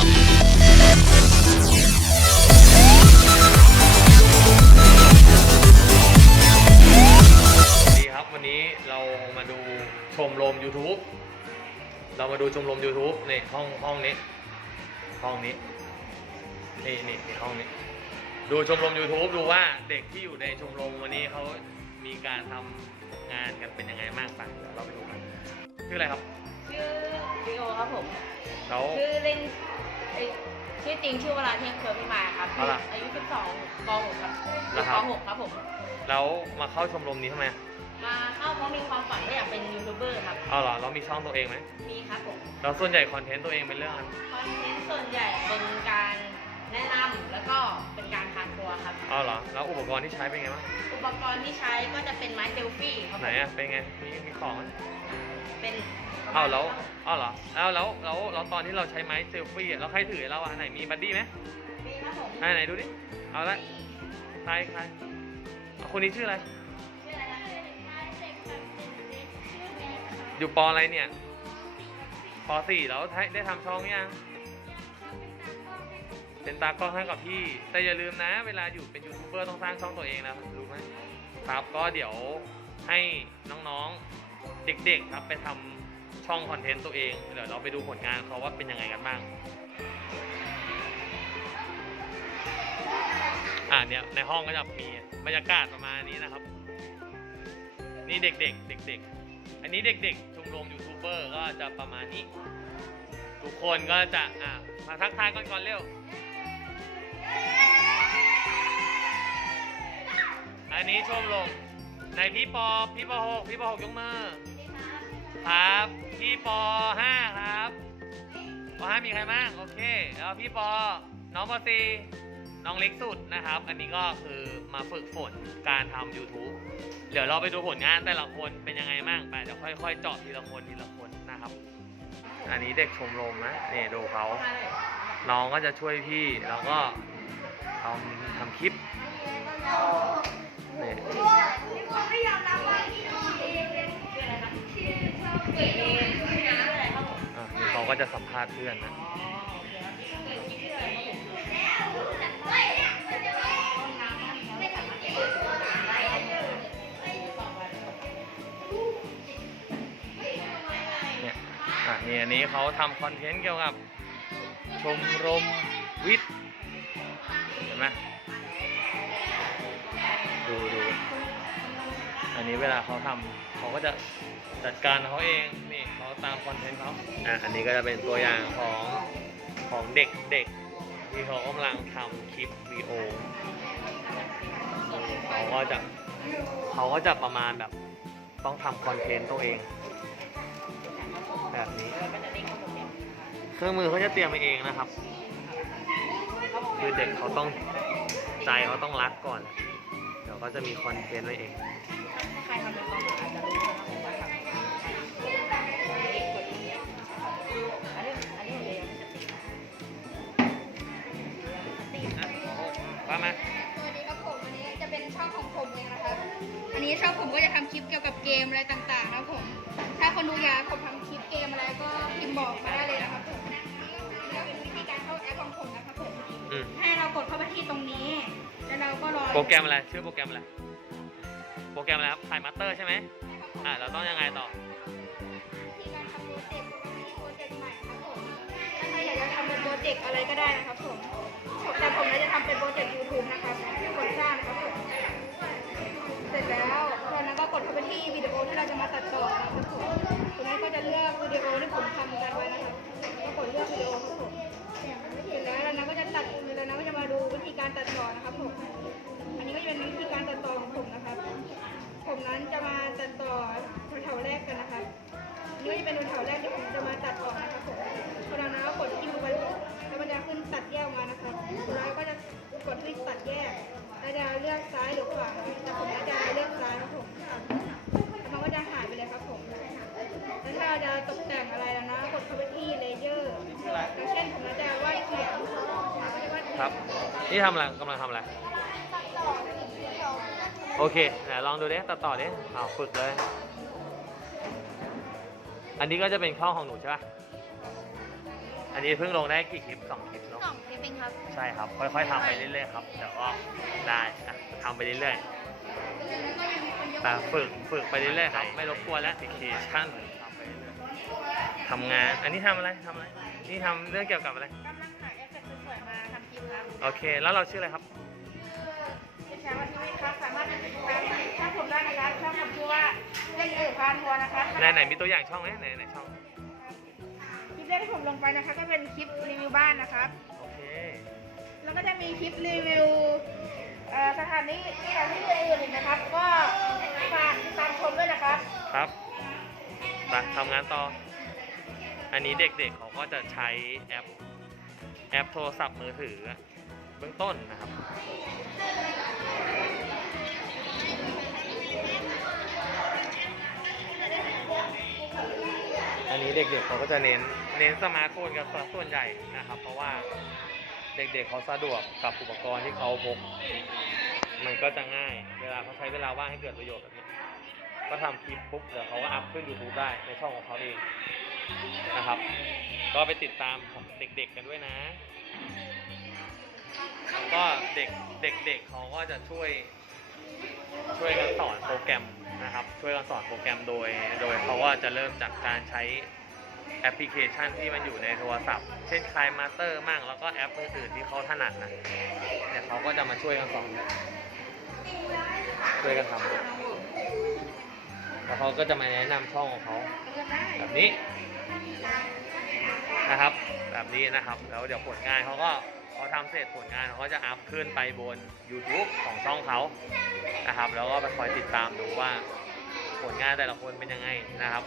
ดีครับวันนี้เรามาดูชมรม YouTube เรามาดูชมรม YouTube ในห้องห้องนี้ ห้องนี้ นี่นี่นี่ห้องนี้ ดูชมรม YouTube ดูว่าเด็กที่อยู่ในชมรมวันนี้เขามีการทำงานกันเป็นยังไงบ้างไปเดี๋ยวเราไปดูกันชื่ออะไรครับ ชื่อลีโอครับผมแล้วชื่อเล่น เอ้ยชื่อจริงชื่อวราเทพเครือพิมายครับเอาล่ะอายุ 12ป .6 ครับแล้วครับ ป .6 ครับผม แล้วมาเข้าชมรมนี้ทำไมมาเข้าเพราะมีความฝันว่าอยากเป็นยูทูบเบอร์ครับ เอาเหรอเรามีช่องตัวเองไหมมีครับผมเราส่วนใหญ่คอนเทนต์ตัวเองเป็นเรื่องอะไรคอนเทนต์ส่วนใหญ่เป็นการแนะนำแล้วก็เป็นการพาทัวร์ครับ เอาเหรอ แล้วอุปกรณ์ที่ใช้เป็นไงบ้างอุปกรณ์ที่ใช้ก็จะเป็นไม้เซลฟี่ครับผมไหนอะเป็นไงมีมีของไหมเป็นเอาแล้วเอาเหรอแล้วแล้วแล้วแล้วตอนที่เราใช้ไม้เซลฟี่อะแล้วใครถือเราอะไหนมีบัดดี้ไหมมีครับผมไหนไหนดูดิเอาละใครใครเอาคนนี้ชื่ออะไรชื่ออะไรนะอยู่ปออะไรเนี่ยปอสี่แล้วได้ได้ทำช่องยังเป็น ตากล้องให้กับพี่ แต่อย่าลืมนะ เวลาอยู่เป็นยูทูบเบอร์ต้องสร้างช่องตัวเองนะรู้ไหมครับก็เดี๋ยวให้น้องๆเด็กๆครับไปทำช่องคอนเทนต์ตัวเองเดี๋ยวเราไปดูผลงานเขาว่าเป็นยังไงกันบ้างอ่าเนี่ยในห้องก็จะมีบรรยากาศประมาณนี้นะครับ นี่เด็กๆเด็กๆ อันนี้เด็กๆชมรมยูทูบเบอร์ก็จะประมาณนี้ ทุกคนก็จะอะมาทักทายก่อนก่อนเร็ว อันนี้ชมรมในพี่ปอพี่ปอหกพี่ปอหกยกมือครับพี่ปอห้าครับปอห้ามีใครบ้างโอเคแล้วพี่ปอน้องปอซีน้องเล็กสุดนะครับ อันนี้ก็คือมาฝึกฝนการทำ YouTube เดี๋ยวเราไปดูผลงานแต่ละคนเป็นยังไงบ้างไปเดี๋ยวค่อยๆเจาะทีละคนทีละคนนะครับ อันนี้เด็กชมรมนะนี่ดูเขามาเลยน้องก็จะช่วยพี่แล้วก็ ทำทำคลิปนี่ชื่ออะไรนะชื่อเก๋ชื่ออะไรครับผมอะนี่เขาก็จะสัมภาษณ์เพื่อนนะเนี่ยอะนี่อันนี้เขาทำคอนเทนต์เกี่ยวกับ ชมรมวิทย์ ไหมดูดูอันนี้เวลาเขาทำเขาก็จะจัดการเขาเองนี่เขาตามคอนเทนต์เขาอะอันนี้ก็จะเป็นตัวอย่างของของเด็กเด็กที่เขากำลังทำคลิปวีโอเขาก็จะเขาก็จะประมาณแบบต้องทำคอนเทนต์ตัวเอง แบบนี้ เครื่องมือเขาจะเตรียมไปเองนะครับ คือเด็กเขาต้องใจเขาต้องรักก่อน เดี๋ยวก็จะมีคอนเทนต์ไว้เองใครทำเป็นกล้องอาจจะรู้นะผมว่าทำอันนี้อันนี้เดี๋ยวยังไม่จะติดว่ามาสวัสดีครับผมอันนี้จะเป็นช่องของผมเองนะครับอันนี้ช่องผมก็จะทำคลิปเกี่ยวกับเกมอะไรต่างๆนะครับผม ถ้าคนดูอยากผมทำคลิปเกมอะไรก็พิมพ์บอกมาได้เลยนะครับผม กดเข้าไปที่ตรงนี้ แล้วเราก็รอโปรแกรมอะไร ชื่อโปรแกรมอะไร โปรแกรมอะไรครับไทมาสเตอร์ใช่ไหมอ่าเราต้องยังไงต่อ ที่การทำโปรเจกต์โปรเจกต์ใหม่ครับผมถ้าใครอยากจะทำเป็นโปรเจกต์อะไรก็ได้นะครับผม แต่ผมเราจะทำเป็นโปรเจกต์ YouTube นะครับกดสร้างนะครับผม เสร็จแล้วเรานั้นก็กดเข้าไปที่วิดีโอที่เราจะมาตัดต่อนะครับผมตรงนี้ก็จะเลือกวิ อันนี่ก็จะเป็นแถวๆแรกที่ผมจะมาตัดต่อนะครับผมพอเรานั้นก็กดที่มือไปแล้วมันจะขึ้นตัดแยกมานะครับแล้วก็จะกดที่ตัดแยกแล้วจะเลือกซ้ายหรือขวาแต่ผมก็จะเลือกซ้ายครับผมแล้วมันก็จะหายไปเลยครับผมแล้วถ้าเราจะตกแต่งอะไรแล้วนะ กดเข้าไปที่เลเยอร์อย่างเช่นผมจะวาดเขียนก็จะวาดเขียนครับ นี่ทำอะไรกำลังทำอะไรโอเคไหนลองดูดิตัดต่อดิเอาฝึกเลย อันนี้ก็จะเป็นช่องของหนูใช่ปะอันอันนี้เพิ่งลงได้กี่คลิปสองคลิปเนาะ สองคลิปเองครับใช่ครับ ค่อยๆทำไปเรื่อยๆครับเดี๋ยวก็ได้อะทำไปเรื่อยๆแต่ฝึกฝึกไปเรื่อยๆครับ ไม่รบกวนและดิเคชั่นทำไปเรื่อยๆทำงาน อันนี้ทำอะไรทำอะไร นี่ทำเรื่องเกี่ยวกับอะไร กำลังหาเอฟเฟกต์สวยๆมาทำคลิปครับ โอเค แล้วเราชื่ออะไรครับ ว่าเล่นเอ๋อพานทัวร์นะครับไหนไหนมีตัวอย่างช่องไหมไหนไหนช่อง คลิปแรกที่ผมลงไปนะคะ ก็เป็นคลิปรีวิวบ้านนะครับ โอเค แล้วก็จะมีคลิปรีวิวเอ่อสถานที่สถานที่อื่นๆอีกนะครับ ก็ฝากติดตามชมด้วยนะครับ ครับไปทำงานต่อ อันนี้เด็กๆเขาก็จะใช้แอป แอปโทรศัพท์มือถือ เบื้องต้นนะครับ นี้เด็กๆเขาก็จะเน้นเน้นสมาร์ทโฟนกันส่วนใหญ่นะครับ เพราะว่าเด็กๆเขาสะดวกกับอุปกรณ์ที่เขาพก มันก็จะง่าย เวลาเขาใช้เวลาว่างให้เกิดประโยชน์แบบนี้ ก็ทำคลิปปุ๊บเดี๋ยวเขาก็อัพขึ้น YouTube ได้ในช่องของเขาเองนะครับ ก็ไปติดตามของเด็กๆกันด้วยนะแล้วก็เด็กเด็กๆเขาก็จะช่วยช่วยกันสอนโปรแกรมนะครับ ช่วยกันสอนโปรแกรมโดย โดยเขาก็จะเริ่มจากการใช้ แอปพลิเคชันที่มันอยู่ในโทรศัพท์ เช่นคลายมาสเตอร์มั่งแล้วก็แอปอื่นๆที่เขาถนัดนะเนี่ยเขาก็จะมาช่วยกันสอนช่วยกันทำแล้วเขาก็จะมาแนะนำช่องของเขาแบบนี้นะครับ แบบนี้นะครับ แล้วเดี๋ยวผลงานเขาก็เขาทำเสร็จผลงานเขาก็จะอัพขึ้นไปบน YouTube ของช่องเขานะครับ แล้วก็ไปคอยติดตามดูว่าผลงานแต่ละคนเป็นยังไงนะครับ